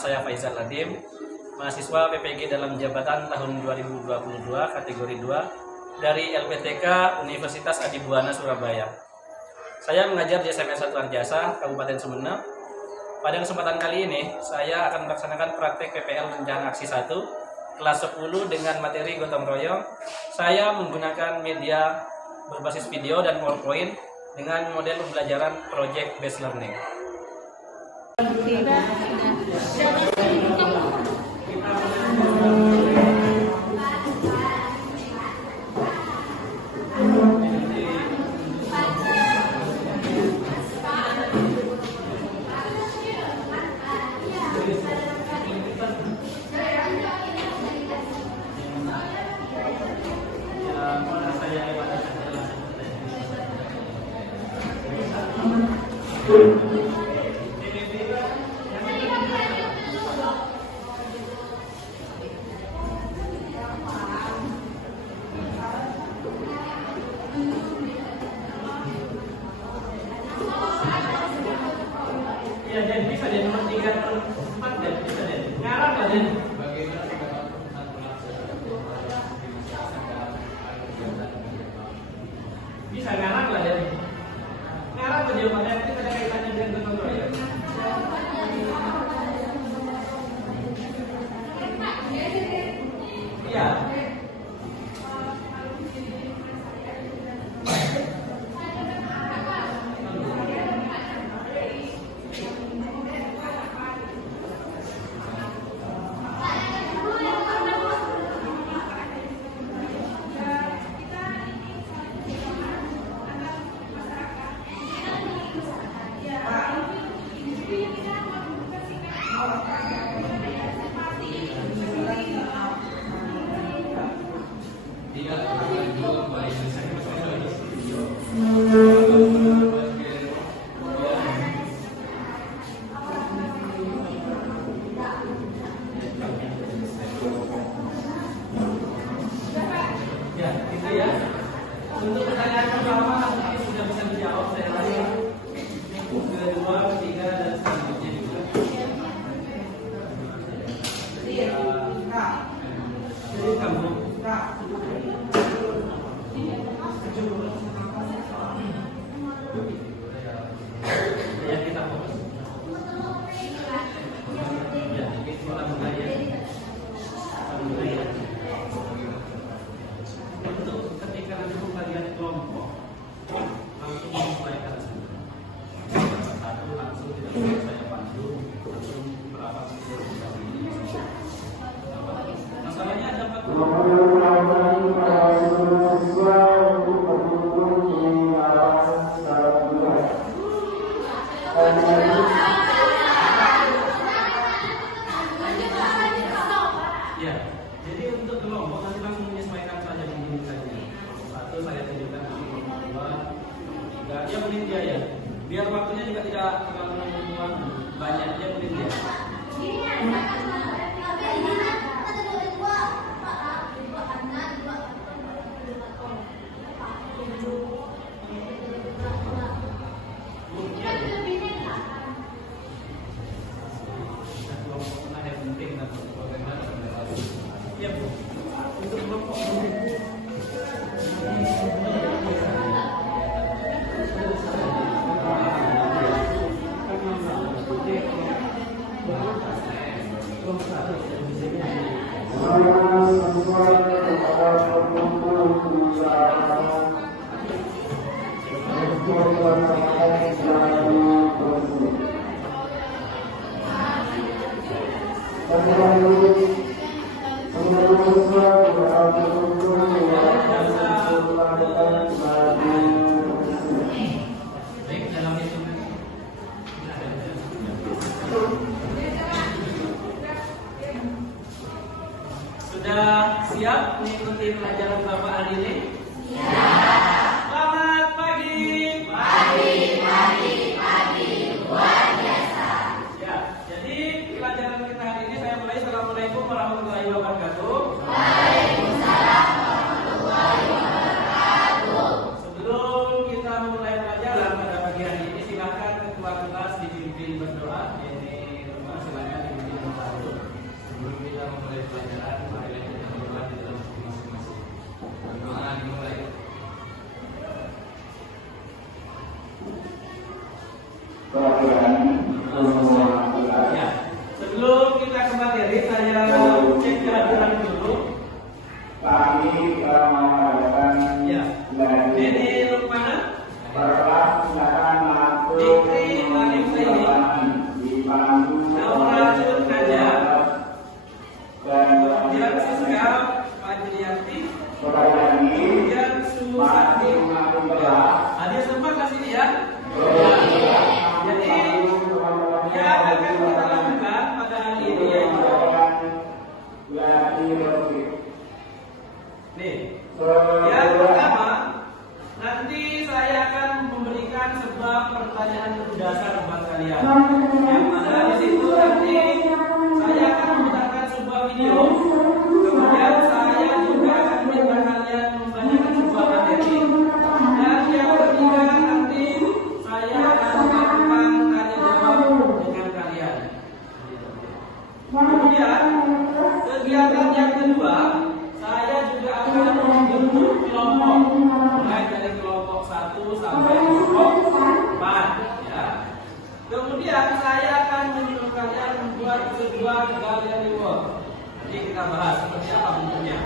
saya Faizal Ladim, mahasiswa PPG dalam jabatan tahun 2022 kategori 2 dari LPTK Universitas Adibuana Surabaya. Saya mengajar di SMA 1 Arjasa, Kabupaten Sumeneb. Pada kesempatan kali ini, saya akan melaksanakan praktek PPL Rencana Aksi 1 kelas 10 dengan materi gotong royong. Saya menggunakan media berbasis video dan PowerPoint dengan model pembelajaran Project Based Learning. Ya, dan bisa deh nomor 3/4 dan bisa deh ngarang lah deh. Bisa ngarang lah deh. Ngarang lah jawabannya nanti ada kaitannya dengan gotong royong. Iya. Ya, gitu ya. Untuk pertanyaan pertama nanti sudah bisa dijawab, saya tadi kedua, ketiga, dan selanjutnya juga. Jadi kamu ya kita fokus. Ya, kita mulai ya. Untuk ketika nanti pembagian kelompok langsung menyesuaikan satu langsung tidak perlu saya pandu langsung berapa masalahnya ada 40. Ya, jadi untuk kelompok nanti langsung menyesuaikan saja begini saja. Satu saya tunjukkan di dua, tiga, ya menit ya. Biar waktunya juga tidak terlalu banyak, ya menit ya. Ya, untuk kelompok sudah siap mengikuti pelajaran Bapak hari ini? Selamat pagi. Pagi. Luar biasa. Ya, jadi pelajaran kita hari ini saya mulai. Assalamualaikum warahmatullahi wabarakatuh. Waalaikumsalam warahmatullahi wabarakatuh. Sebelum kita mulai pelajaran pada pagi hari ini, silakan ketua kelas dipimpin berdoa. Ini silakan dipimpin berdoa. Kemudian kegiatan yang kedua, saya juga akan membentuk kelompok, mulai dari kelompok 1 sampai kelompok 4 ya. Kemudian saya akan menyuruh kalian membuat sebuah gallery wall. Nanti kita bahas seperti apa bentuknya.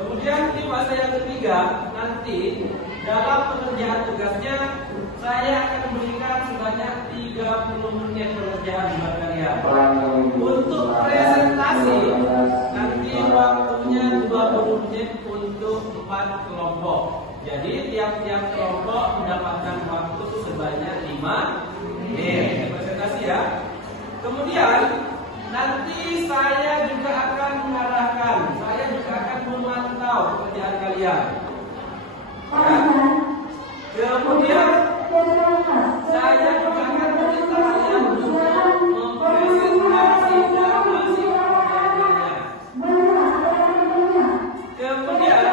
Kemudian di fase yang ketiga, nanti dalam pengerjaan tugasnya saya akan berikan sebanyak 30 menit pengerjaan buat kalian. Untuk presentasi nanti waktunya 20 menit untuk 4 kelompok. Jadi tiap-tiap kelompok mendapatkan waktu sebanyak 5 menit presentasi ya. Kemudian nanti saya juga akan mengarahkan, saya juga akan memantau pekerjaan kalian. Ya. Kemudian saya juga akan meminta kalian untuk mempresentasikan hasil pekerjaan kalian. Kemudian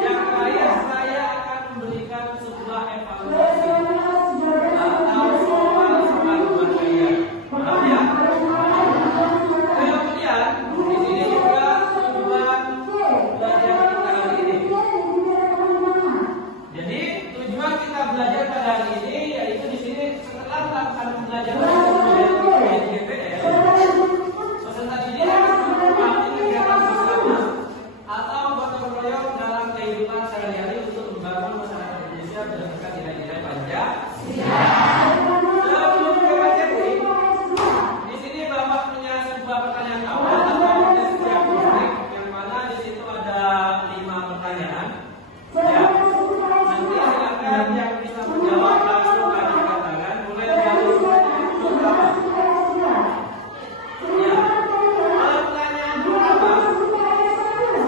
yang lain saya akan memberikan sebuah evaluasi atau soal buat kalian. Paham ya? Kemudian di sini juga tujuan belajar kita hari ini. Jadi tujuan kita belajar pada hari ini yaitu di sini setelah melakukan pembelajaran GPL, peserta didik mengikuti kegiatan bersama atau gotong royong dalam kehidupan sehari-hari untuk membangun masyarakat Indonesia berdasarkan nilai-nilai Pancasila. Sebelum ke materi, di sini Bapak punya sebuah pertanyaan awal atau punya sebuah konflik yang mana di situ ada 5 pertanyaan. Ya. Nanti silakan yang bisa menjawab langsung angkat tangan, mulai dari pertanyaan pertama. Ya. Pertanyaan pertama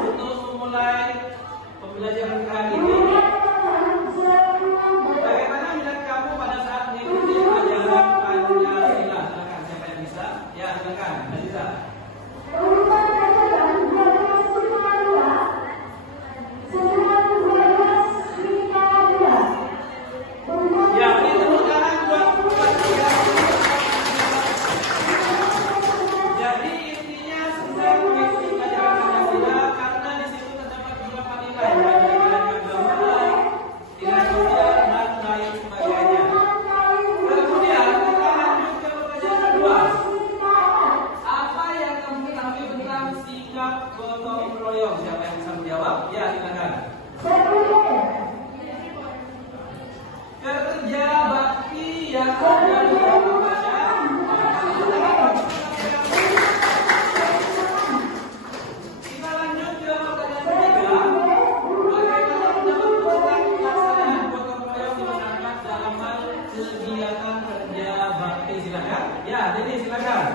untuk memulai pembelajaran kali ini. Bagaimana minat kamu pada saat mengikuti pelajaran Pancasila? Silakan, siapa yang bisa? Ya, silakan, Aziza. Ya, beri tepuk tangan buat dia. Jadi intinya sedang mengikuti pelajaran Pancasila karena di situ terdapat beberapa nilai, nilai agama, nilai sosial dan lain sebagainya. Kemudian kita lanjut ke pertanyaan kedua. Apa yang kamu ketahui tentang sikap gotong royong? Siapa yang bisa menjawab? Ya, silakan. Kerja bakti yang ada di Indonesia. Kita lanjut ke pertanyaan ketiga. Bagaimana pendapat tentang pelaksanaan gotong royong di masyarakat dalam hal kegiatan kerja bakti? Silakan. Ya, jadi silakan.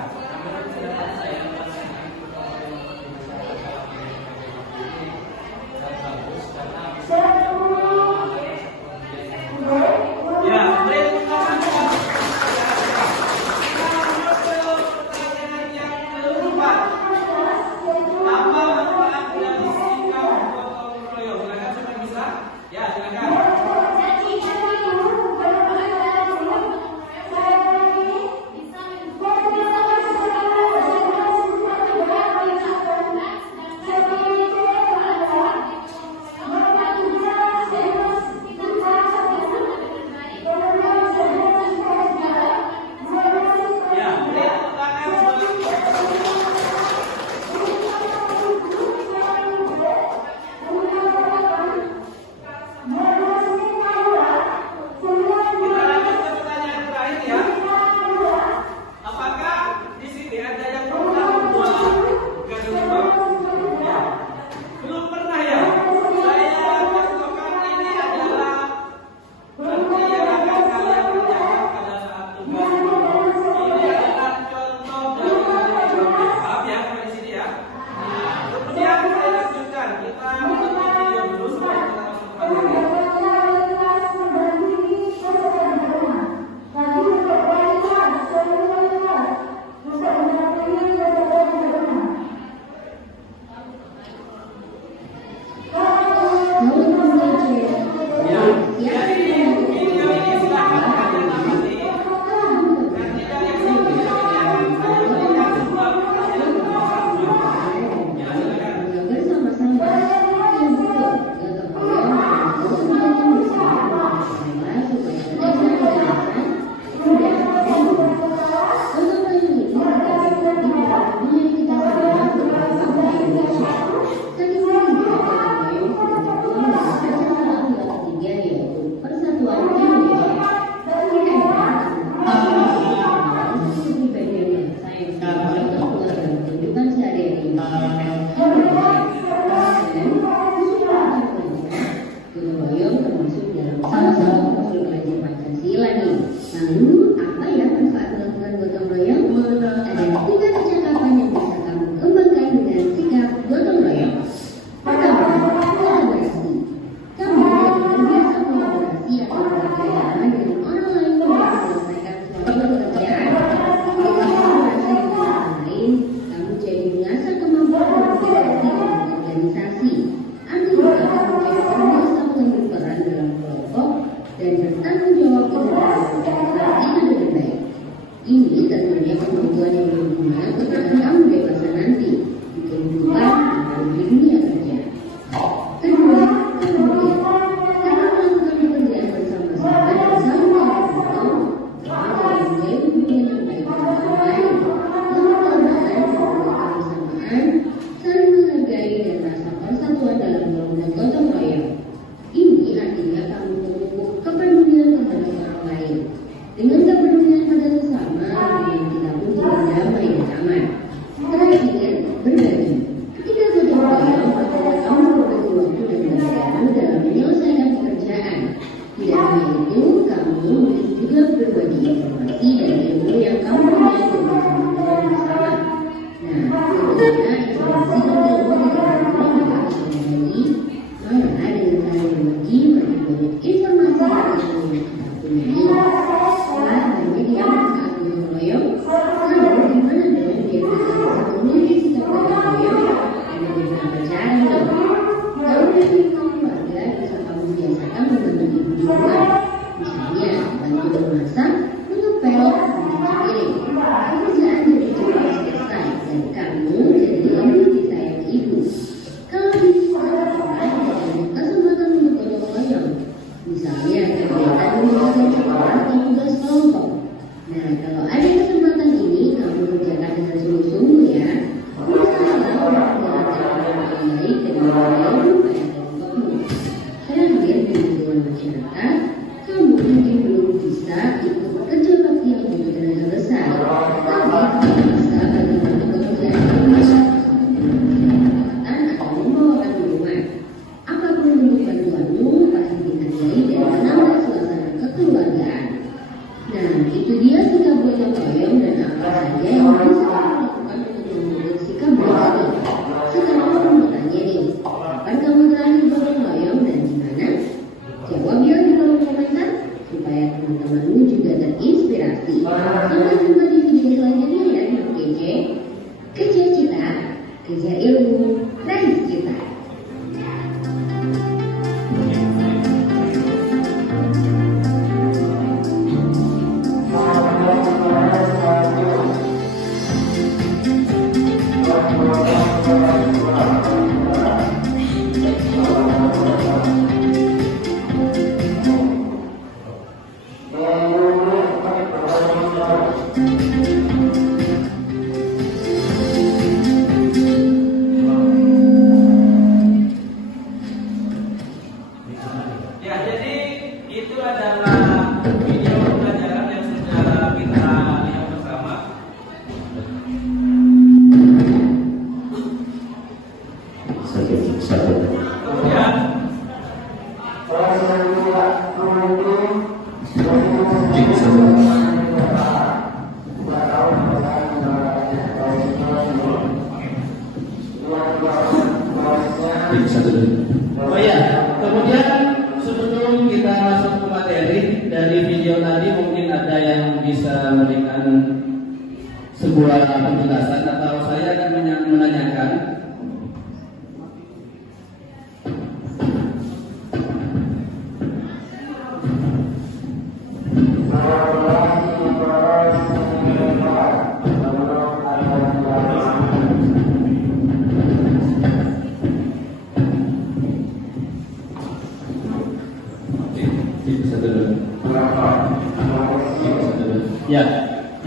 Oh ya, kemudian sebelum kita masuk ke materi dari video tadi, mungkin ada yang bisa memberikan sebuah penjelasan atau saya akan menanyakan. Ya,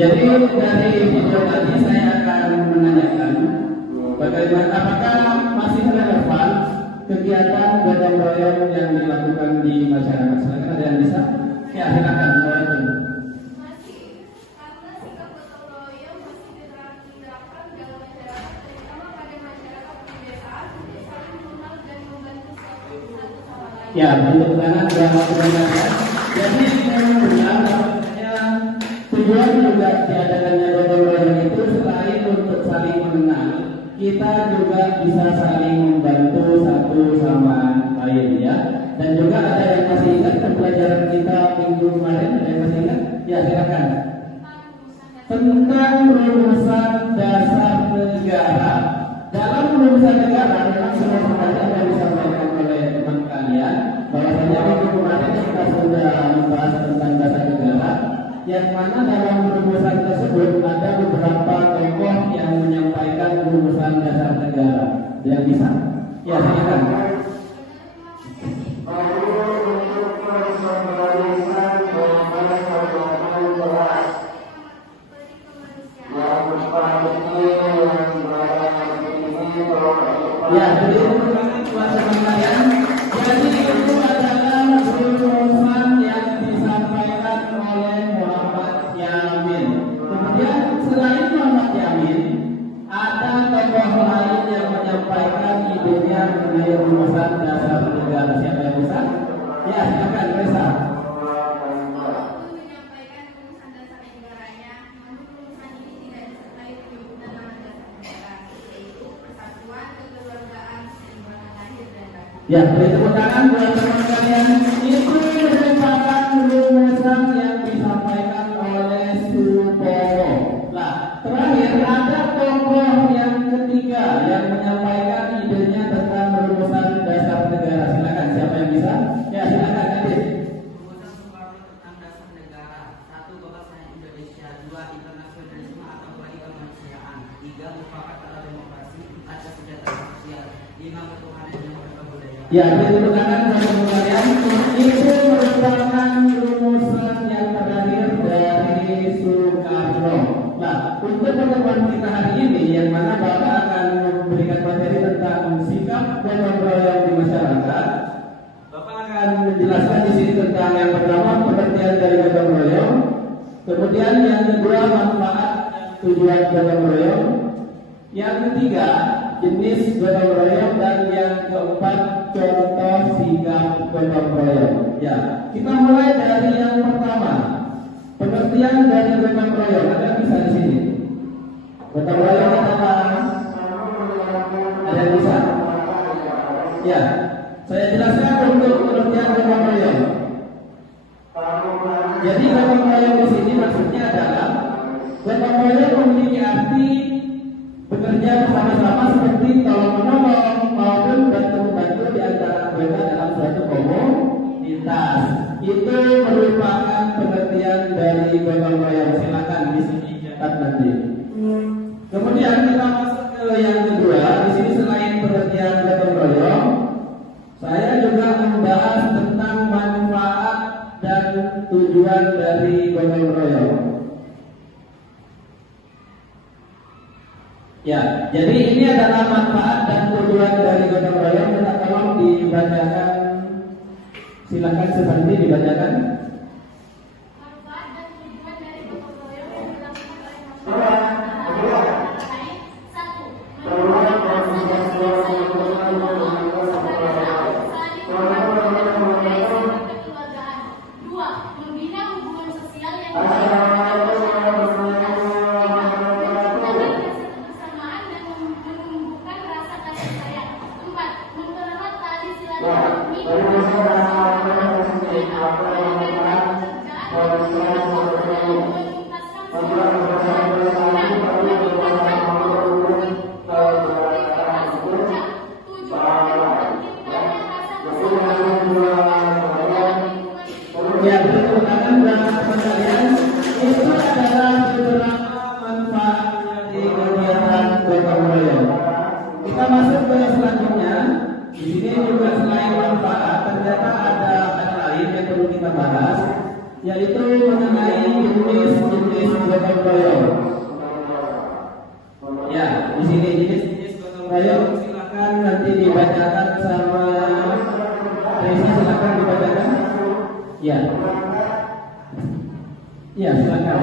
jadi dari video tadi saya akan menanyakan bagaimana, apakah masih relevan kegiatan gotong royong yang dilakukan di masyarakat. Silakan, ada yang bisa? Ya, silakan. Ya, bentuk kanan dan sebenarnya. Jadi tujuan juga diadakannya gotong royong itu selain untuk saling mengenal, kita juga bisa saling membantu satu sama lain ya. Dan juga ada yang masih ingat pembelajaran kita minggu kemarin, ada yang masih ingat? Ya, silakan. Tentang rumusan dasar negara. Dalam rumusan negara memang sudah ada yang disampaikan oleh teman kalian, bahwasanya minggu kemarin kita sudah membahas tentang dasar negara, yang mana dalam rumusan tersebut ada beberapa tokoh yang menyampaikan rumusan dasar negara. Yang bisa? Ya, silakan. Ya, jadi teman-teman kalian, jadi itu adalah rumusan yang disampaikan oleh Muhammad Yamin. Kemudian selain Muhammad Yamin, ada tokoh lain yang menyampaikan idenya mengenai rumusan dasar negara. Siapa yang bisa? Ya, silakan Reza. Ya, beri tepuk tangan buat teman kalian. Itu merupakan rumusan yang disampaikan oleh Sutomo. Nah, terakhir ada tokoh yang ketiga yang menyampaikan idenya tentang rumusan dasar negara. Silakan, siapa yang bisa? Ya, silakan nanti. Rumusan Soekarno tentang dasar negara: 1. Bangsa Indonesia. 2. Internasionalisme atau kemanusiaan. 3. Mufakat ala demokrasi. 4. Kesejahteraan sosial. 5. Ketuhanan yang berbudaya. Ya, beri tangan buat teman kalian. Itu merupakan rumusan yang terakhir dari Soekarno. Nah, untuk pertemuan kita hari ini, yang mana Bapak akan memberikan materi tentang sikap gotong royong di masyarakat, Bapak akan menjelaskan di sini tentang yang pertama pengertian dari gotong royong, kemudian yang kedua manfaat dan tujuan gotong royong, yang ketiga jenis gotong royong, dan yang keempat contoh sikap gotong royong. Ya, kita mulai dari yang pertama, pengertian dari gotong royong. Ada yang bisa di sini? Gotong royong apa? Ada yang bisa? Ya, saya jelaskan untuk pengertian gotong royong. Jadi gotong royong di sini maksudnya adalah gotong royong memiliki arti bekerja bersama-sama seperti tolong menolong maupun bantu-bantu di antara anggota dalam suatu komunitas. Itu merupakan pengertian dari gotong royong. Silakan di sini catat nanti. Kemudian kita masuk ke yang kedua. Di sini selain pengertian gotong royong, saya juga membahas tentang manfaat dan tujuan dari gotong royong. Ya, jadi ini adalah manfaat dan tujuan dari gotong royong. Kita tolong dibacakan. Silakan seperti dibacakan. Manfaat dan tujuan dari gotong royong yang dilakukan oleh masyarakat adalah satu, menumbuhkan rasa kasih sayang menghormati saling menghargai dan kekeluargaan. 2. Membina hubungan sosial yang baik antara masyarakat. 3. Menumbuhkan rasa kasih sayang. 4. Mempererat tali silaturahmi. Ya, tepuk tangan buat teman kalian. Itu adalah beberapa manfaat dari kegiatan gotong royong. Kita masuk ke selanjutnya. Di sini juga selain manfaat, ternyata ada hal lain yang perlu kita bahas, yaitu mengenai jenis-jenis gotong royong. Ya, di sini jenis-jenis gotong royong. Silakan nanti dibacakan sama Reza, silakan dibacakan. Ya, ya silakan.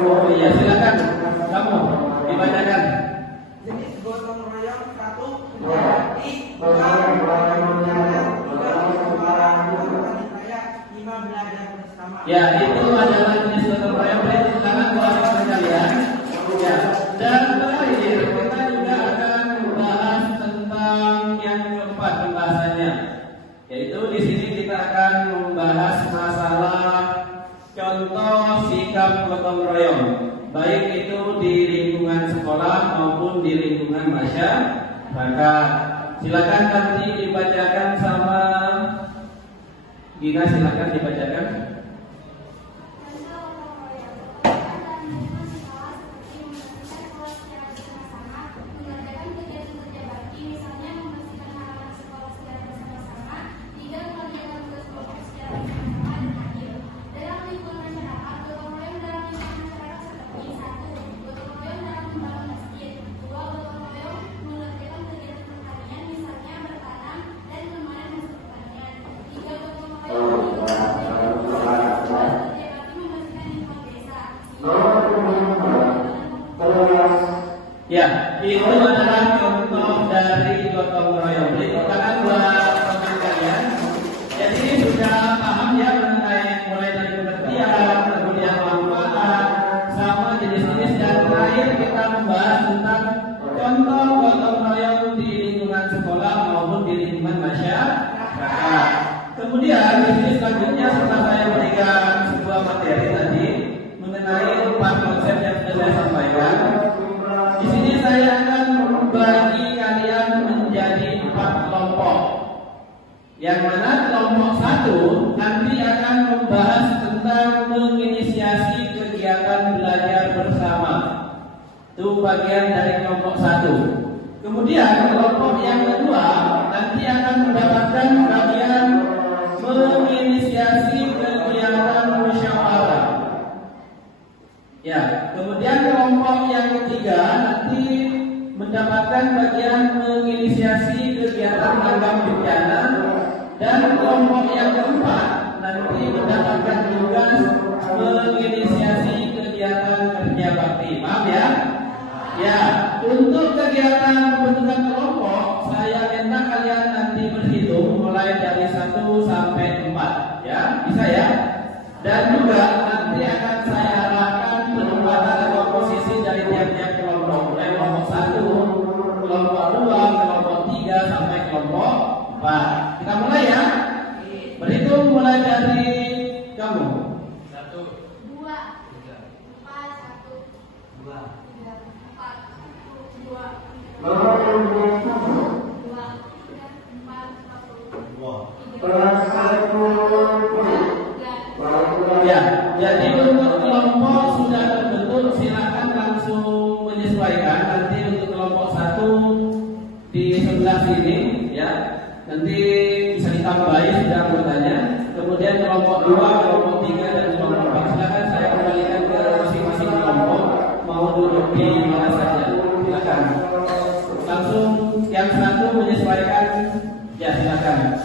Oh iya, silakan. Kamu dibacakan. Jenis gotong royong: 1. Menyepakati. 2. Berbagi cara. 3. Musyawarah. 4. Kasih sayang. 5. Belajar bersama. Ya, itu adalah jenis gotong royong. Beri tepuk tangan buat teman kalian. Ya, dan terakhir kita juga akan membahas tentang yang keempat pembahasannya, yaitu di sini kita akan membahas masalah contoh sikap gotong royong, baik itu di lingkungan sekolah maupun di lingkungan masyarakat. Silakan nanti dibacakan sama Gina, silakan dibacakan. Ya, itu adalah contoh dari gotong royong. Beri tepuk tangan buat teman kalian. Jadi sudah paham maupun di lingkungan masyarakat. Kemudian di sini selanjutnya setelah saya berikan sebuah materi tadi mengenai 4 konsep yang sudah saya sampaikan, di sini saya akan membagi kalian menjadi 4 kelompok. Yang mana kelompok 1 nanti akan membahas tentang menginisiasi kegiatan belajar bersama. Itu bagian dari kelompok 1. Kemudian kelompok yang kedua nanti akan mendapatkan bagian menginisiasi kegiatan musyawarah. Ya, kemudian kelompok yang ketiga nanti mendapatkan bagian menginisiasi kegiatan magang bencana, dan kelompok yang keempat nanti mendapatkan tugas menginisiasi kegiatan kerja bakti. Maaf ya. Ya, untuk kegiatan pembentukan kelompok saya minta kalian nanti berhitung mulai dari 1 sampai 4 ya, bisa ya? Dan juga nanti akan saya arahkan penempatan atau posisi dari tiap-tiap kelompok, mulai kelompok 1, kelompok 2, kelompok 3 sampai kelompok 4. Kita mulai ya. Berhitung mulai dari kamu. 1, 2, 4, 1, 2, 3, 4, 2, 4, 1. Ya, jadi untuk kelompok sudah terbentuk, silakan langsung menyesuaikan. Nanti untuk kelompok 1 di sebelah sini, ya, nanti bisa ditambahi sudah anggotanya. Kemudian kelompok 2, kelompok 3 dan kelompok 4 silakan saya kembalikan ke masing-masing kelompok, mau duduk di mana saja. Silakan. Langsung yang 1 menyesuaikan, ya silakan.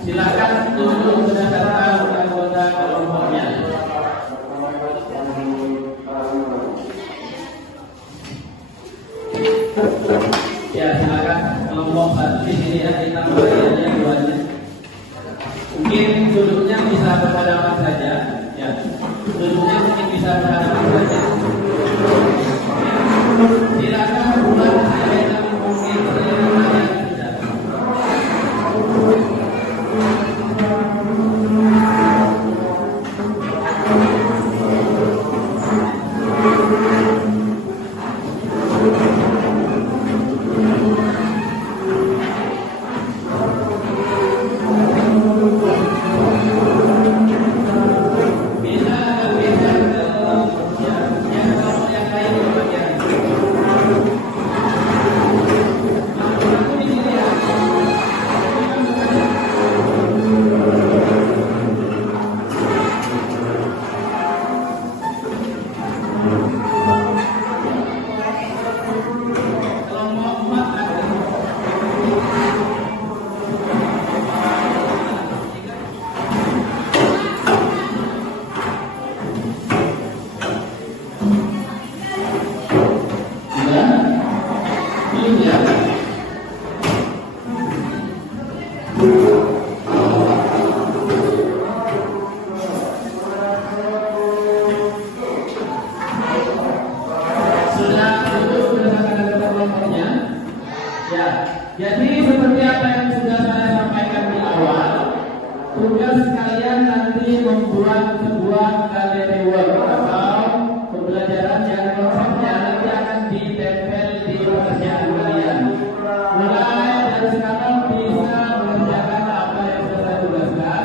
Silakan duduk berdasarkan anggota kelompoknya. Ya silakan kelompok 1 di sini ya, ditambah aja 2-nya. Mungkin duduknya bisa berhadapan saja, ya. Duduknya mungkin bisa berhadapan saja. Silakan buat yang mungkin selama yang sudah. Jadi seperti apa yang sudah saya sampaikan di awal, tugas kalian nanti membuat sebuah gallery work atau pembelajaran yang konsepnya nanti akan ditempel di pekerjaan kalian. Mulai dari sekarang bisa mengerjakan apa yang sudah saya tugaskan.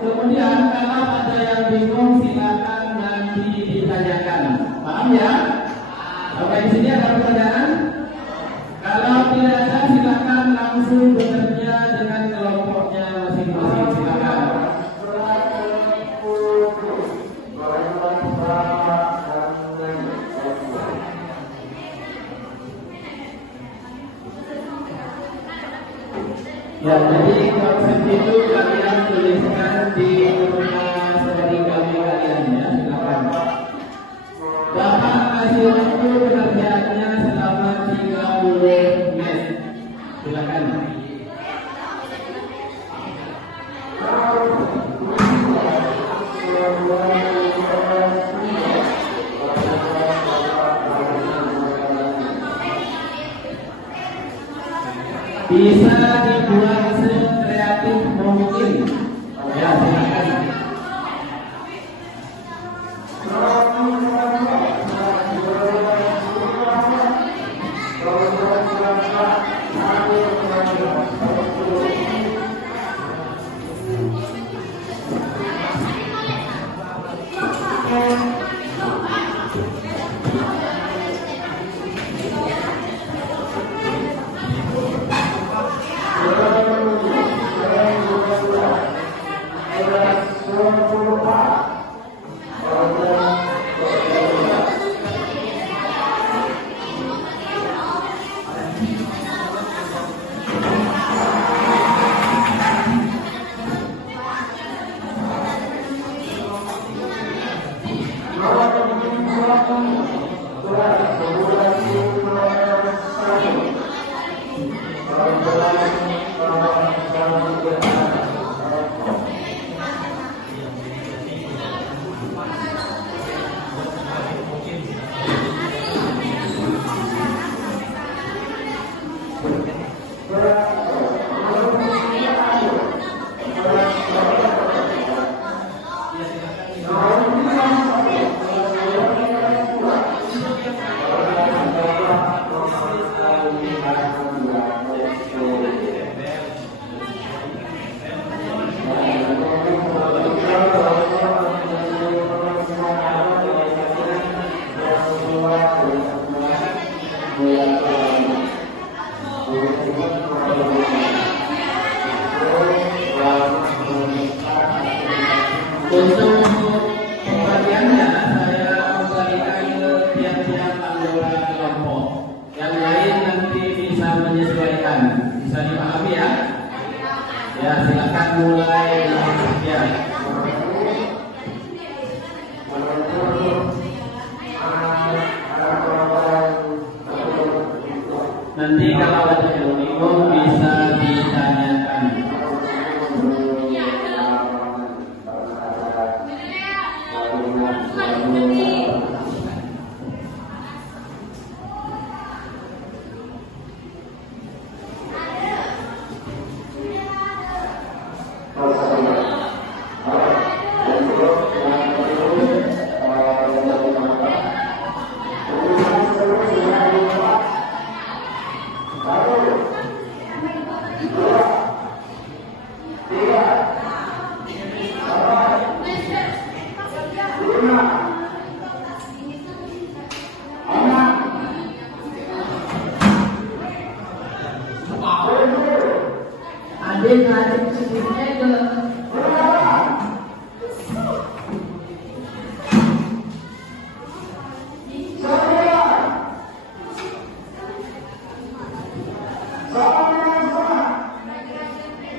Kemudian kalau ada yang bingung silakan nanti ditanyakan. Paham ya? Sampai di sini ada pertanyaan? Kalau tidak ada silakan langsung bekerja dengan kelompoknya masing-masing. Silakan. Ya, jadi konsep itu kalian tuliskan di rumah serigami kalian ya. Silakan. Bapak kasih waktu pekerjaannya selama 30 menit. Silakan. dua hasil kreatif mungkin. Ya, silakan. Untuk pembagiannya saya kembalikan ke tiap-tiap anggota kelompok. Yang lain nanti bisa menyesuaikan. Bisa dipahami ya? Ya, silakan mulai ya. Nanti kalau ada yang bingung bisa ditanyakan. Adik-adik sebutnya ke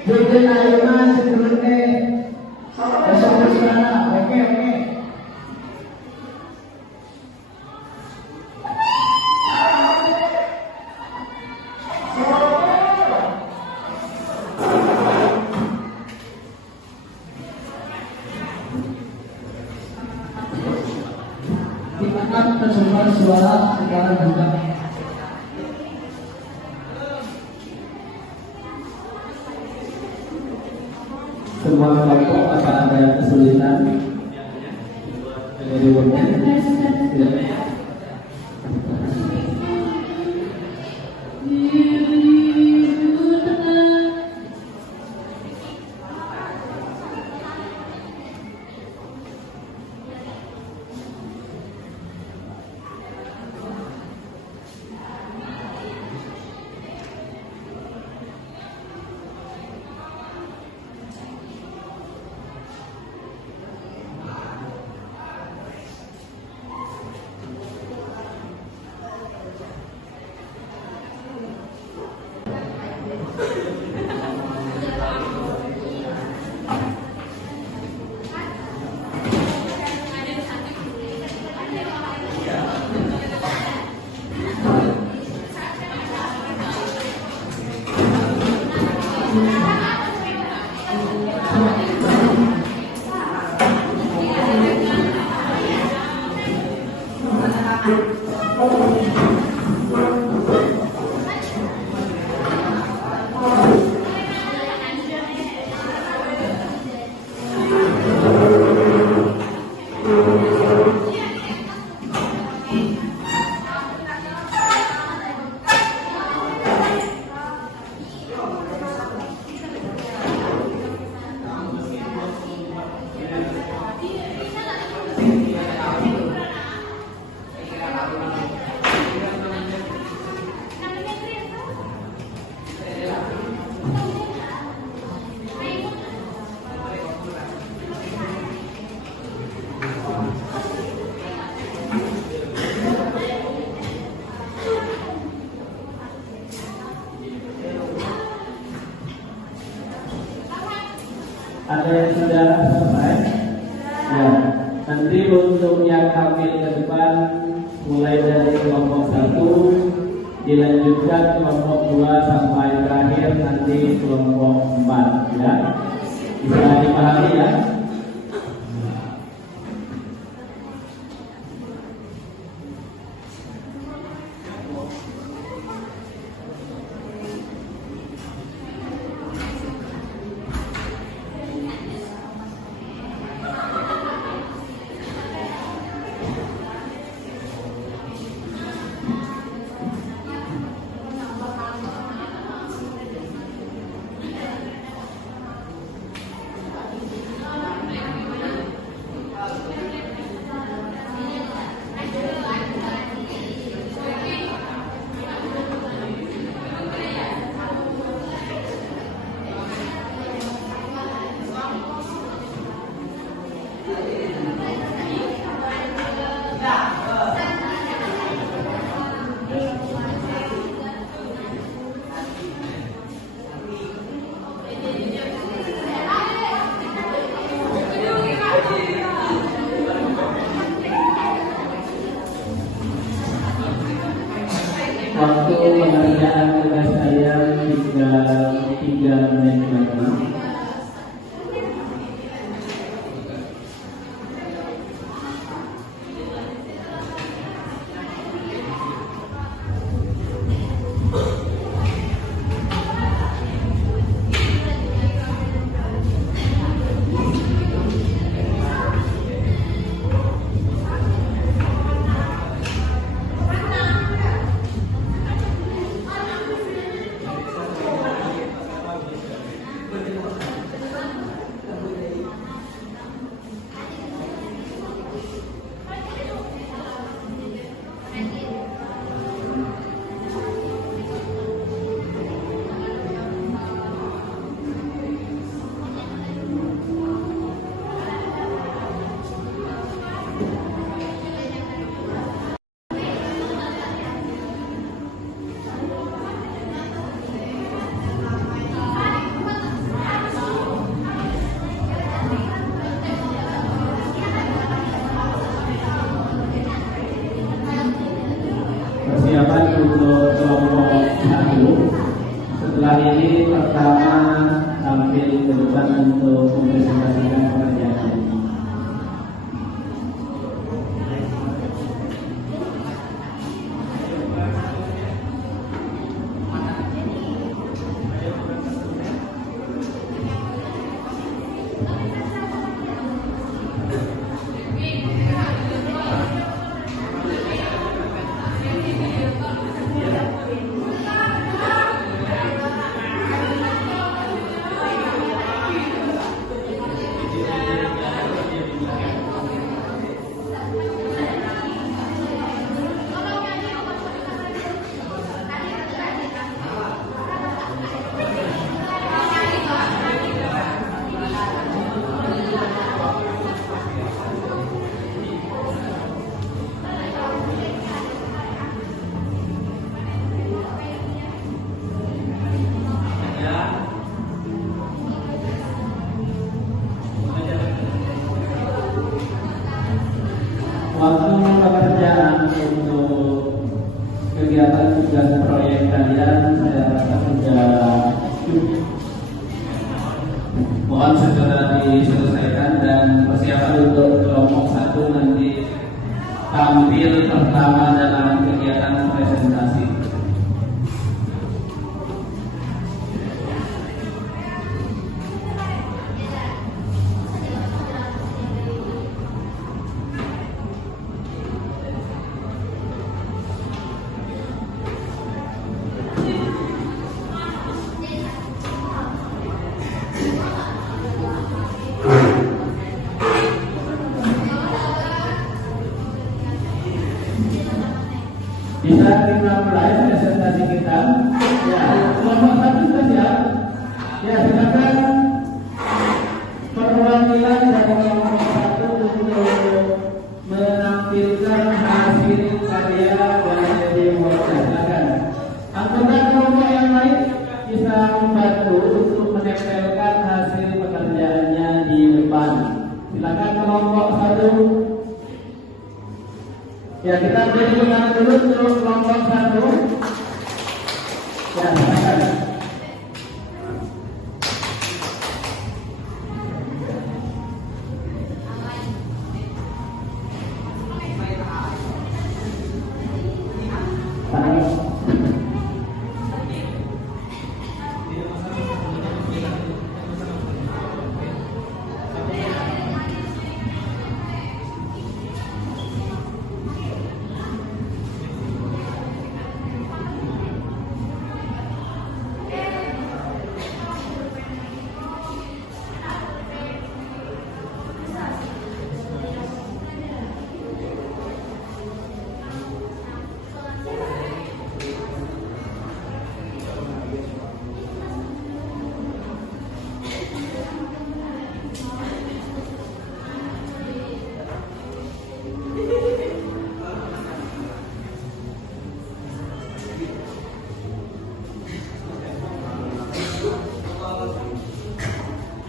Jadi ayunan sebelumnya Besok sana. Oke. Silakan tersebar suara secara buka. Semua kelompok apa ada yang kesulitan? Dari Ada yang sudah selesai? Ya. Nanti untuk yang tampil ke depan mulai dari kelompok 1 dilanjutkan kelompok 2 sampai terakhir nanti kelompok 4 ya. Bisa dipahami ya? Waktu pengerjaan tugas saya tinggal 3 menit lagi. Persiapan untuk kelompok 1. Setelah ini pertama tampil ke depan untuk mempresentasikan pekerjaan. Waktu pekerjaan untuk kegiatan tugas proyek kalian saya rasa sudah cukup. Mohon segera diselesaikan dan persiapan untuk kelompok 1 nanti tampil pertama dalam kegiatan presentasi. Bisa kita mulai presentasi kita. Ya, kelompok satu sudah siap. Ya, silakan perwakilan dari kelompok satu untuk menampilkan hasil karya dari Mocha. Silakan. Anggota kelompok yang lain bisa membantu untuk menempelkan hasil pekerjaannya di depan. Silakan kelompok satu. Ya, kita beri tangan dulu untuk kelompok satu. Ya, silakan.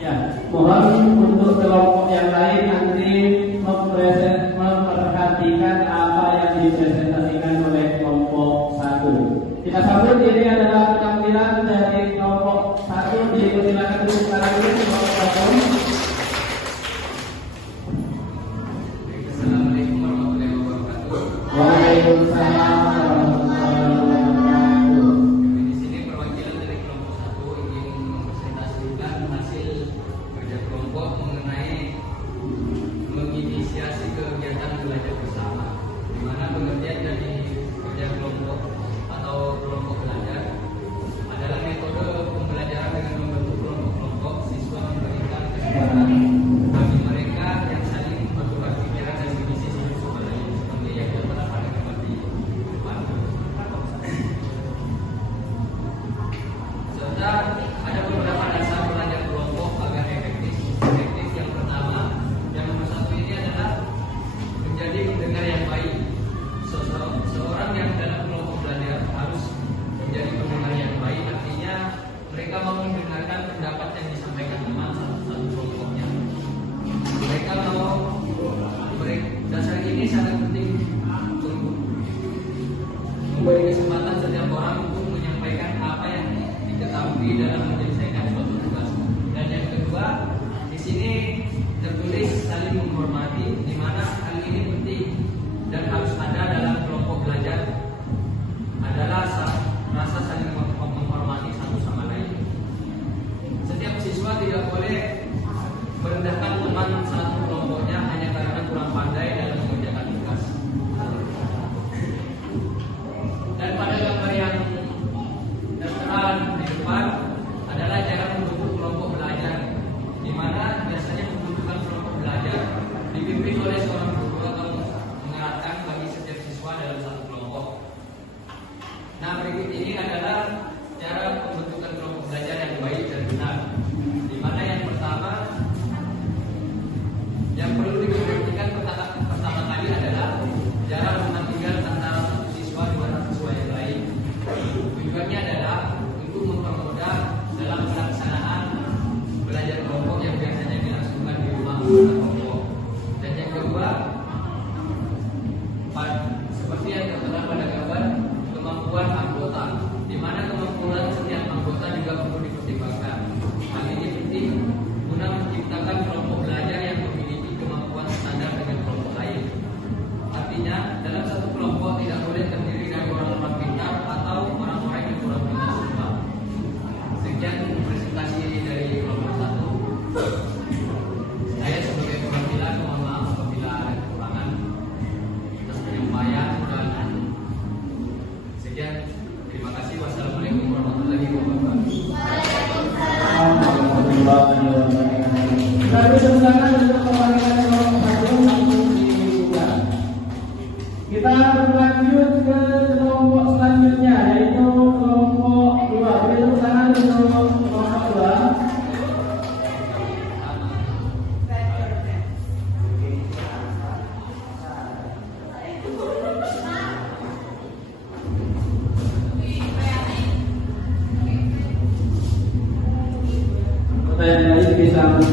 Ya, mohon untuk kelompok yang lain nanti memperhatikan apa yang dipresentasikan oleh kelompok satu. Kita sambut, ini adalah penampilan dari kelompok satu. Dipersilakan dulu sekarang ini kelompok satu. Assalamualaikum warahmatullahi wabarakatuh. Waalaikumsalam warahmatullahi wabarakatuh. Di sini perwakilan dari kelompok satu ingin mempresentasikan hasil kerja kelompok mengenai menginisiasi kegiatan belajar bersama, di mana pengertian dari kerja kelompok atau kelompok belajar adalah metode pembelajaran dengan membentuk kelompok-kelompok siswa memberikan kesempatan bagi mereka yang saling bertukar pikiran dan mengisi satu sama lain seperti yang kita pernah pada kembali.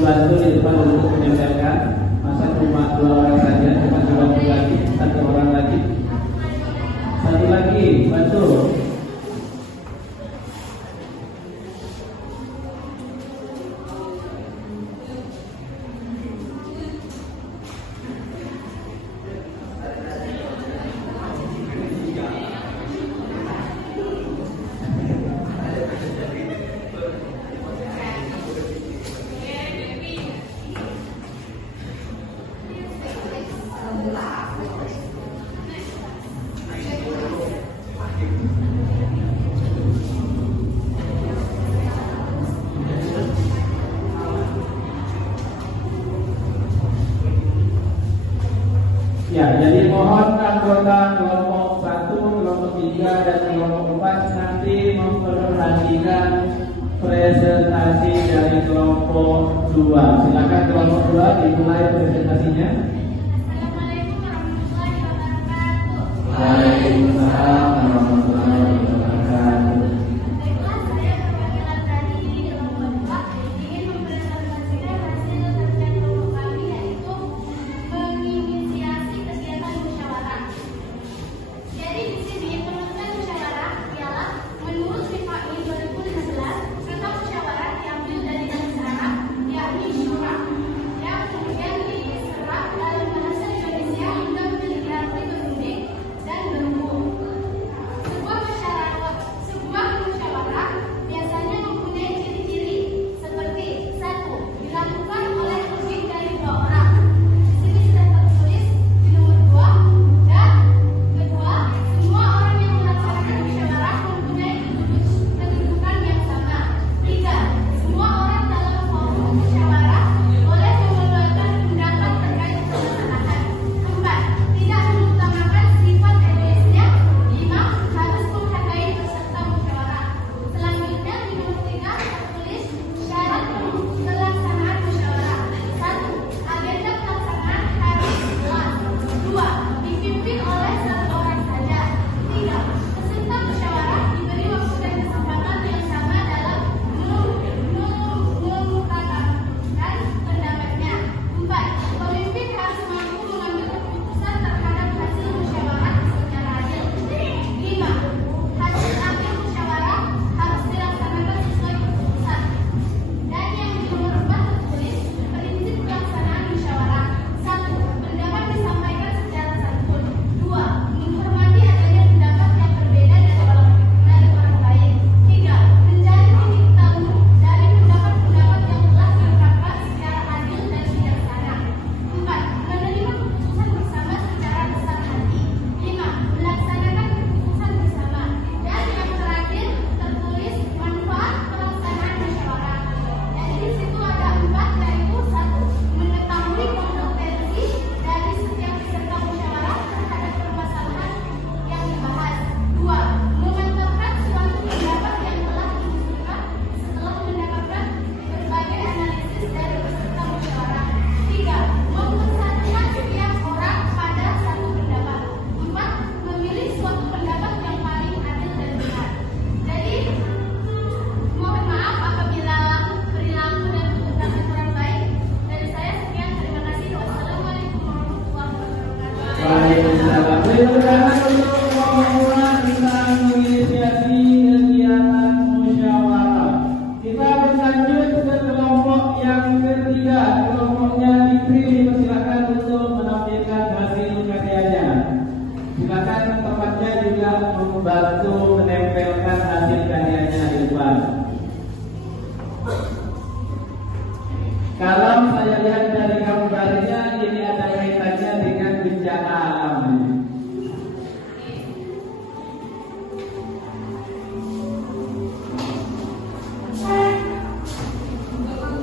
bantu di depan untuk menempelkan. Masa cuma 2 orang saja, cuma dibantu lagi, 1 orang lagi. 1 lagi, bantu. Ya, jadi mohon anggota kelompok 1, kelompok 3, dan kelompok 4 nanti memperhatikan presentasi dari kelompok 2. Silakan kelompok 2 dimulai presentasinya. Assalamualaikum warahmatullahi wabarakatuh. Waalaikumsalam warahmatullahi wabarakatuh. Baiklah, saya perwakilan dari kelompok 2 ingin mempresentasikan hasil kerja kelompok kami, yaitu menginisiasi kegiatan musyawarah. Jadi di sini penentuan musyawarah ialah menurut FIPAI 2016 kata musyawarah diambil dari bahasa Arab, yakni syura, yang kemudian diserap dalam bahasa Indonesia hingga memiliki arti berunik dan berhubung. Sebuah musyawarah biasanya mempunyai ciri-ciri seperti 1. Dilakukan oleh lebih dari 2 orang. Di sini sudah tertulis di nomor 2. Dan kedua, semua orang yang melaksanakan musyawarah mempunyai kedudukan yang sama. 3. Semua orang dalam forum musyawarah boleh mengeluarkan pendapat terkait permasalahan. 4. Tidak mengutamakan sifat egoisnya. 5. Harus menghargai peserta musyawarah. Selanjutnya di nomor 3 tertulis syarat pelaksanaan musyawarah. 1. Agenda pelaksanaan harus jelas. 2. Dipimpin oleh 1 orang saja. 3. Peserta musyawarah diberi waktu dan kesempatan yang sama dalam mengungkapkan pendapatnya. 4. Pemimpin harus mampu mengambil keputusan terhadap hasil musyawarah secara adil. 5. Hasil akhir musyawarah harus dilaksanakan sesuai keputusan. Dan yang di nomor 4 tertulis prinsip pelaksanaan musyawarah. 1. Pendapat disampaikan secara santun. 2. Menghormati adanya pendapat yang berbeda dari orang lain. 3. Mencari titik temu dari pendapat-pendapat yang telah diterapkan secara adil dan bijaksana. 4. Menerima keputusan bersama secara besar hati. 5. Melaksanakan keputusan bersama. Dan yang terakhir tertulis manfaat pelaksanaan musyawarah. Jadi di situ ada 4, yaitu 1. Mengetahui kompetensi dari setiap peserta musyawarah terhadap permasalahan yang dibahas. 2. Memantapkan suatu pendapat yang telah diusulkan setelah mendapatkan berbagai analisis dari peserta musyawarah. 3. Mempersatukan setiap orang pada satu pendapat. 4. Memilih suatu pendapat yang paling adil dan benar. Jadi, mohon maaf apabila perilaku dan pendapat kurang baik. Dari saya sekian, terima kasih. Wassalamualaikum warahmatullahi wabarakatuh. Waalaikumsalam. Mudah-mudahan untuk pengumuman tentang menginisiasi kegiatan musyawarah. Kita berlanjut ke kelompok yang ketiga. Kelompoknya Fikri, dipersilakan untuk menampilkan hasil karyanya. Silakan tempatnya juga membantu menempelkan hasil karyanya di depan. Kalau saya lihat dari gambarnya, ini ada kaitannya dengan bencana alam.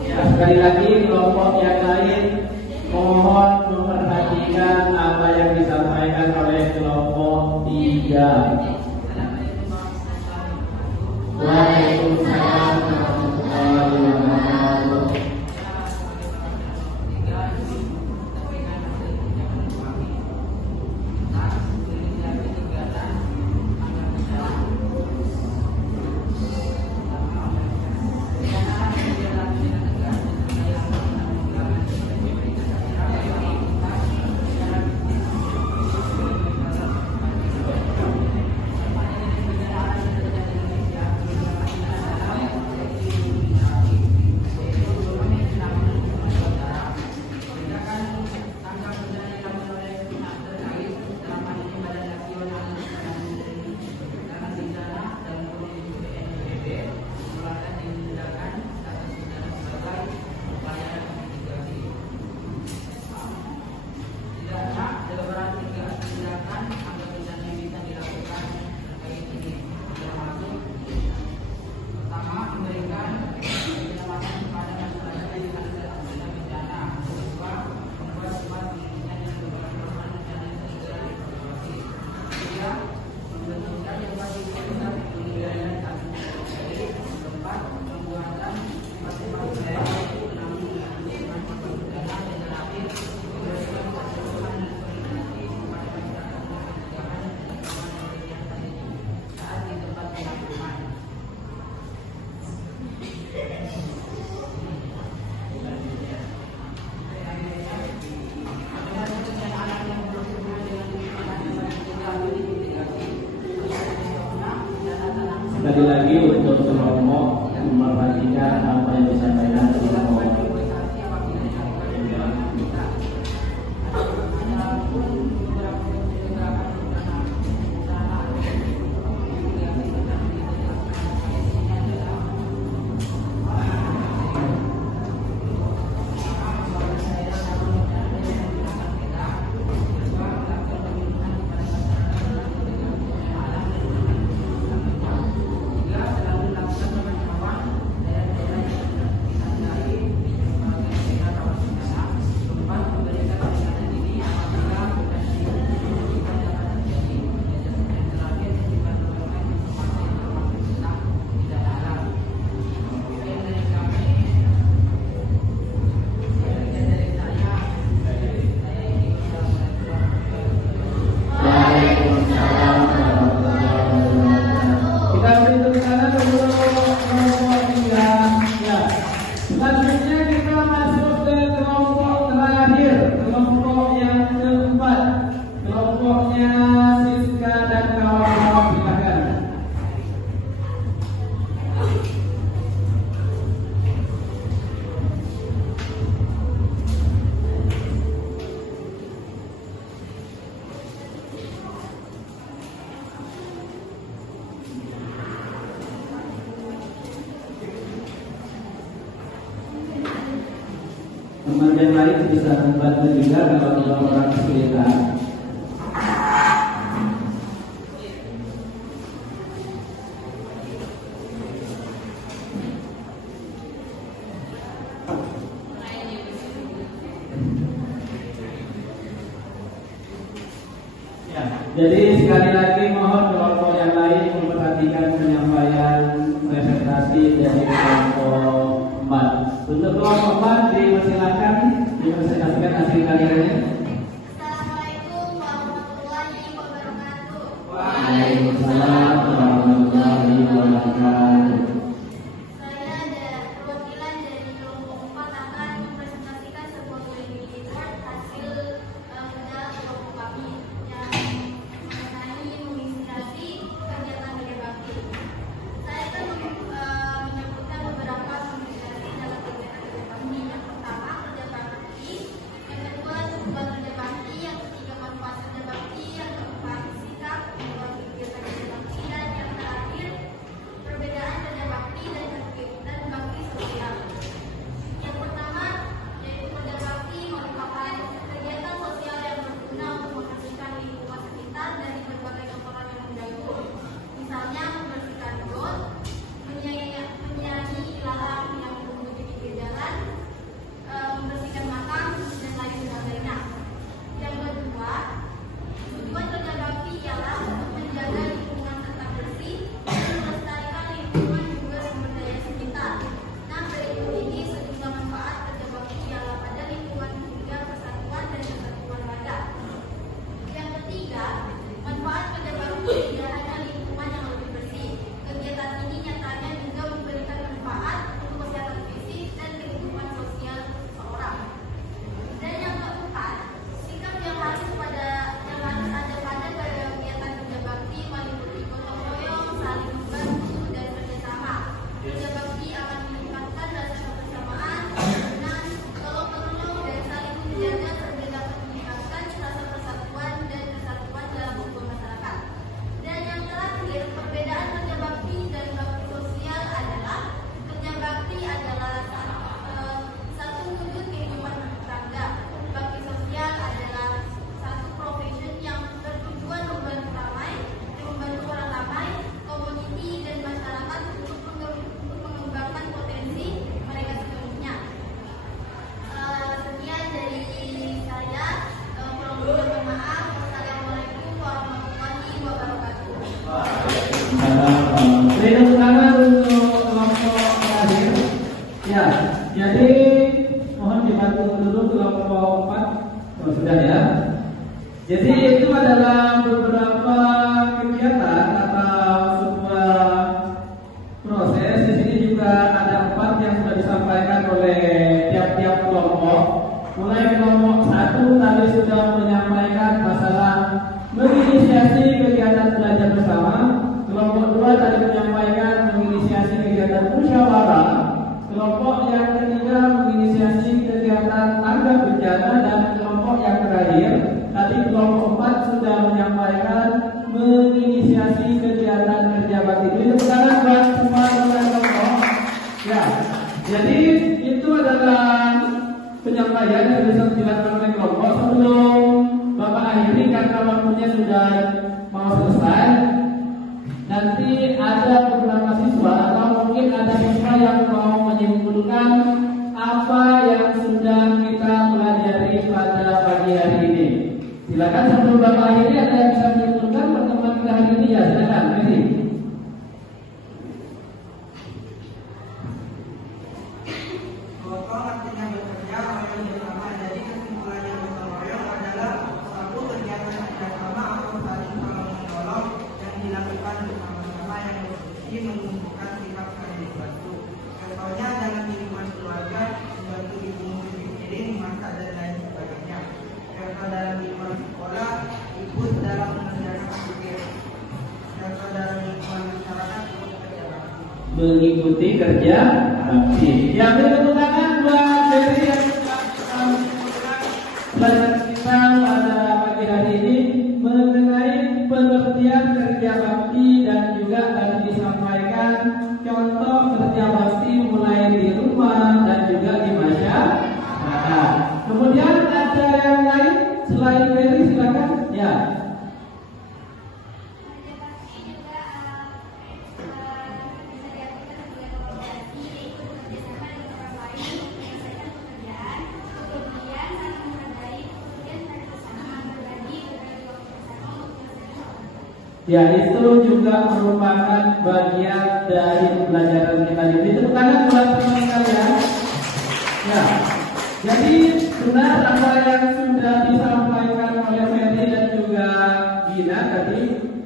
Ya, sekali lagi kelompok yang lain mohon memperhatikan apa yang disampaikan oleh kelompok 3. Waalaikumsalam warahmatullahi wabarakatuh. sekali lagi untuk kelompok memperhatikan apa yang disampaikan kelompok. Selanjutnya kita masuk ke kelompok terakhir, kelompok yang keempat, kelompoknya Siska dan kawan-kawan. Silakan. Teman yang lain bisa membantu juga kalau ada orang kesulitan. Ya, jadi sekali lagi mohon kelompok yang lain memperhatikan penyampaian presentasi dari kelompok 4. Untuk kelompok 4 dipersilakan dipresentasikan hasil karyanya. Assalamualaikum warahmatullahi wabarakatuh. Waalaikumsalam warahmatullahi wabarakatuh. Saya ada perwakilan dari kelompok 4 akan mempresentasikan sebuah webinar report hasil kerja kelompok kami yang mengenai menginspirasi kegiatan media bakti. Saya akan menyebutkan beberapa menginspirasi dalam kegiatan media bakti. Yang pertama, kerja bakti. Yang kedua, tujuan kerja bakti. Yang ketiga, manfaat kerja bakti. Yang keempat, sikap membuat kegiatan kerja bakti. Dan yang terakhir, perbedaan kerja bakti dan bakti sosial. Yang pertama yaitu kerja bakti merupakan kegiatan sosial yang berguna untuk membersihkan lingkungan sekitar dari berbagai kotoran yang mengganggu. Misalnya membersihkan got, menyayangi ilalang yang tumbuh di pinggir jalan, membersihkan makam dan lain sebagainya. Yang kedua, tujuan kerja bakti ialah untuk menjaga lingkungan tetap bersih dan melestarikan lingkungan juga sumber daya sekitar. Nah, berikut ini sejumlah manfaat kerja bakti ialah pada lingkungan hingga persatuan dan kesatuan warga. Yang ketiga, manfaat kerja bakti tidak hanya lingkungan yang lebih bersih. Kegiatan ini nyatanya juga memberikan manfaat untuk kesehatan fisik dan kehidupan sosial seseorang. Dan yang keempat, sikap yang harus ada pada kegiatan kerja bakti meliputi gotong royong, saling membantu dan kerjasama. Kerja bakti akan meningkatkan rasa kebersamaan, kerukunan, tolong menolong dan saling menjaga sehingga meningkatkan rasa persatuan dan kesatuan dalam sebuah masyarakat. Dan yang terakhir, perbedaan kerja bakti dan bakti sosial adalah kerja bakti adalah satu wujud kehidupan berkeluarga. Bakti sosial adalah satu profession yang bertujuan membantu orang ramai, community dan masyarakat untuk mengembangkan potensi mereka sepenuhnya. Sekian dari saya. Kurang lebih mohon maaf. Wassalamualaikum warahmatullahi wabarakatuh. Beri tepuk tangan untuk kelompok terakhir. Ya, jadi mohon dibantu dulu kelompok 4. Oh, sudah ya. Jadi itu adalah beberapa kegiatan atau sebuah proses. Di sini juga ada 4 yang sudah disampaikan oleh tiap-tiap kelompok. Mulai kelompok 1 tadi sudah menyampaikan masalah menginisiasi kegiatan belajar bersama. Kelompok 2 tadi menyampaikan sudah mau selesai, nanti ada beberapa siswa atau mungkin ada siswa yang mau menyimpulkan apa yang sudah kita pelajari pada pagi hari ini. Silakan sebelum Bapak akhiri, ada yang bisa menyimpulkan pertemuan kita hari ini ya, silakan. Mari. Gotong artinya bekerja oleh bersama. Jadi kesimpulannya gotong royong adalah suatu kegiatan kerjasama atau saling tolong menolong yang dilakukan bersama-sama yang berfungsi menumbuhkan sifat saling membantu. Contohnya dalam lingkungan keluarga, membantu ibu mencuci piring, masak dan lain sebagainya. Contoh dalam lingkungan sekolah, ikut dalam mengerjakan tugas. Contoh dalam lingkungan masyarakat, ikut kerja bakti. Mengikuti kerja bakti. Ya, beri tepuk tangan buat Ferry yang sudah menyimpulkan pelajaran kita pada pagi hari ini mengenai pengertian kerja bakti dan juga tadi disampaikan contoh kerja bakti mulai di rumah dan juga di masyarakat. Kemudian ada yang lain selain Ferry, silakan. Ya. Ya, itu juga merupakan bagian dari pelajaran kita ini. Tepuk tangan buat teman kalian. Ya, jadi benar apa yang sudah disampaikan oleh Ferry dan juga Gina tadi,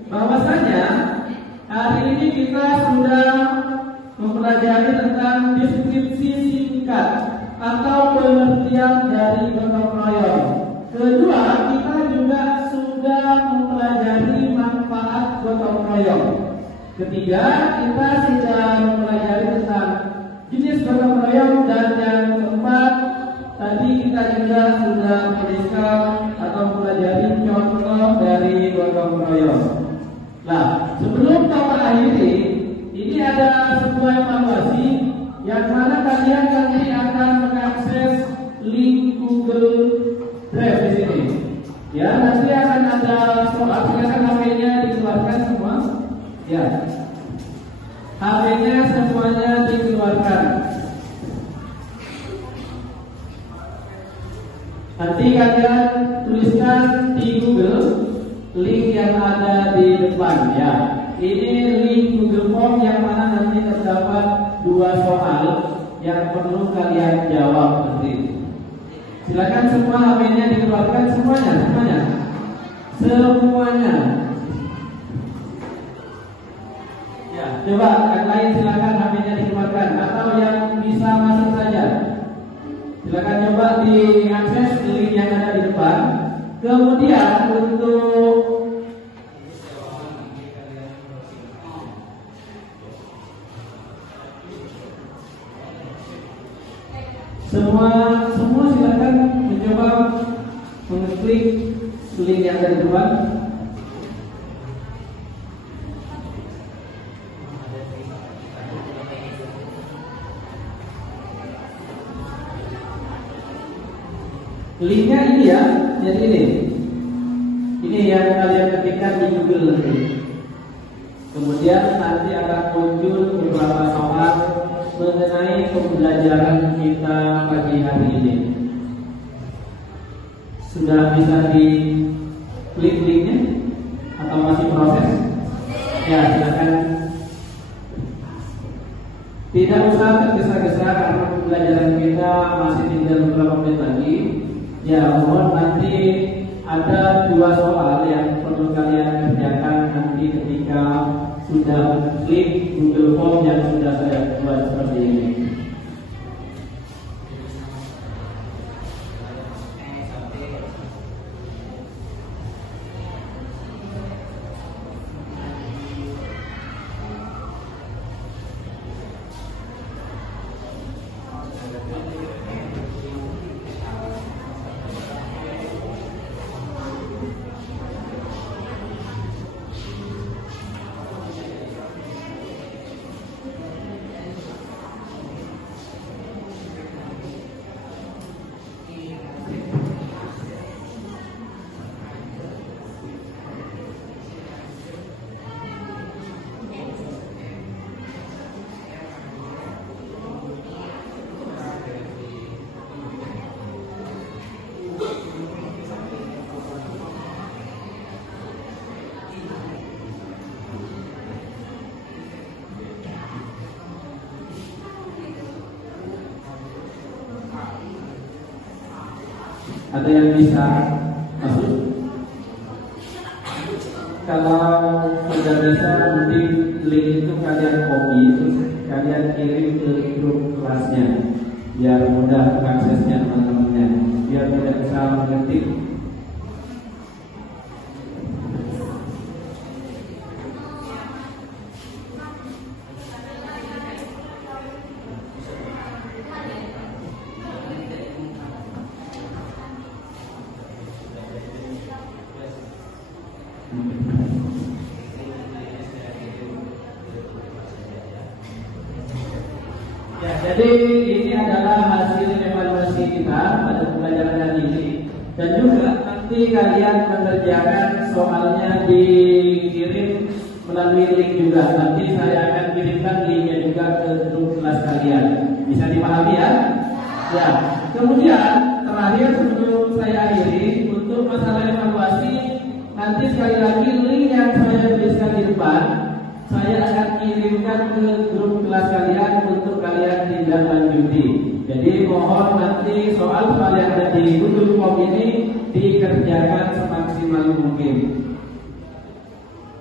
bahwasanya hari ini kita sudah mempelajari tentang deskripsi singkat atau pengertian dari gotong royong. Kedua, kita juga sudah mempelajari manfaat gotong royong. Ketiga, kita sudah mempelajari tentang jenis gotong royong, dan yang keempat, tadi kita juga sudah menuliskan atau mempelajari contoh dari gotong royong. Nah, sebelum kita akhiri, ini ada sebuah evaluasi yang mana kalian nanti akan mengakses link Google Drive di sini. Ya, nanti akan ada soal. Silakan HP-nya dikeluarkan semua. Ya, HP-nya semuanya dikeluarkan. Nanti kalian tuliskan di Google link yang ada di depan. Ya, ini link Google Form yang mana nanti terdapat 2 soal yang perlu kalian jawab nanti. Silakan semua HP-nya dikeluarkan semuanya. Ya, coba yang lain silakan HP-nya dikeluarkan atau yang bisa masuk saja. Silakan coba diakses link yang ada di depan. Kemudian untuk semua silakan mencoba mengklik link yang ada di depan. Linknya ini ya, jadi ini yang kalian ketikkan di Google nanti. Kemudian nanti akan muncul beberapa soal mengenai pembelajaran kita pagi hari ini. Sudah bisa diklik linknya atau masih proses? Ya, silakan. Tidak usah tergesa-gesa karena pembelajaran kita masih tinggal beberapa menit lagi. Ya, mohon nanti ada 2 soal yang perlu kalian kerjakan nanti ketika sudah klik Google Form yang sudah saya buat seperti ini. Ada yang bisa masuk? Kalau sudah bisa, mungkin link itu kalian copy, terus kalian kirim ke grup kelasnya, biar mudah aksesnya teman-temannya, biar tidak bisa mengetik. Ya, jadi ini adalah hasil evaluasi kita pada pembelajaran hari ini, dan juga nanti kalian mengerjakan soalnya dikirim melalui link juga. Nanti saya akan kirimkan linknya juga ke grup kelas kalian. Bisa dipahami ya? Ya. Kemudian terakhir sebelum saya akhiri untuk masalah evaluasi, nanti sekali lagi link yang saya tuliskan di depan saya akan kirimkan ke grup kelas kalian untuk kalian tindak lanjuti. Jadi mohon nanti soal-soal yang ada di Google Form ini dikerjakan semaksimal mungkin.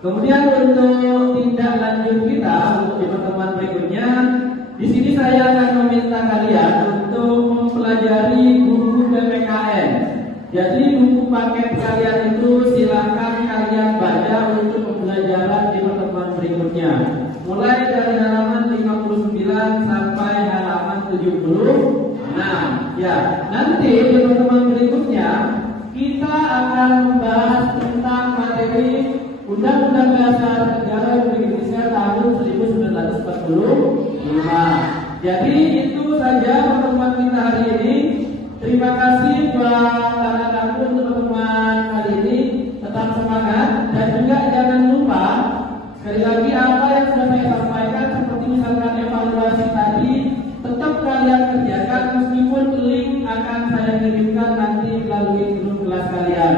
Kemudian untuk tindak lanjut kita untuk di pertemuan berikutnya, di sini saya akan meminta kalian untuk mempelajari buku PPKN. Jadi buku paket kalian itu silakan kalian baca untuk pembelajaran di pertemuan berikutnya. Mulai dari halaman 59 sampai halaman 76. Ya, nanti di pertemuan berikutnya kita akan membahas tentang materi Undang-Undang Dasar Negara Republik Indonesia tahun 1945. Jadi itu saja pertemuan kita hari ini. Terima kasih buat anak-anakku untuk pertemuan kali ini. Tetap semangat dan juga jangan lupa sekali lagi apa yang sudah saya sampaikan seperti misalkan evaluasi tadi, tetap kalian kerjakan meskipun link akan saya kirimkan nanti melalui grup kelas kalian.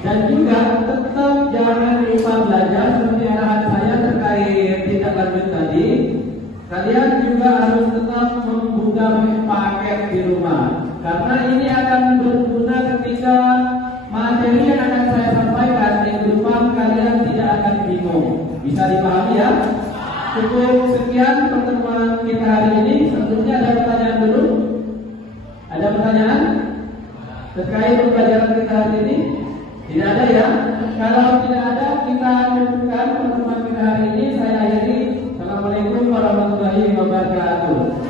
Dan juga tetap jangan lupa belajar seperti arahan saya terkait tindak lanjut tadi. Kalian juga harus tetap membuka paket di rumah, karena ini akan berguna ketika materi yang akan saya sampaikan minggu depan kalian tidak akan bingung. Bisa dipahami ya? Cukup sekian pertemuan kita hari ini. Tentunya ada pertanyaan dulu. Ada pertanyaan terkait pembelajaran kita hari ini? Tidak ada ya? Kalau tidak ada, kita cukupkan pertemuan kita hari ini. Saya akhiri. Assalamualaikum warahmatullahi wabarakatuh.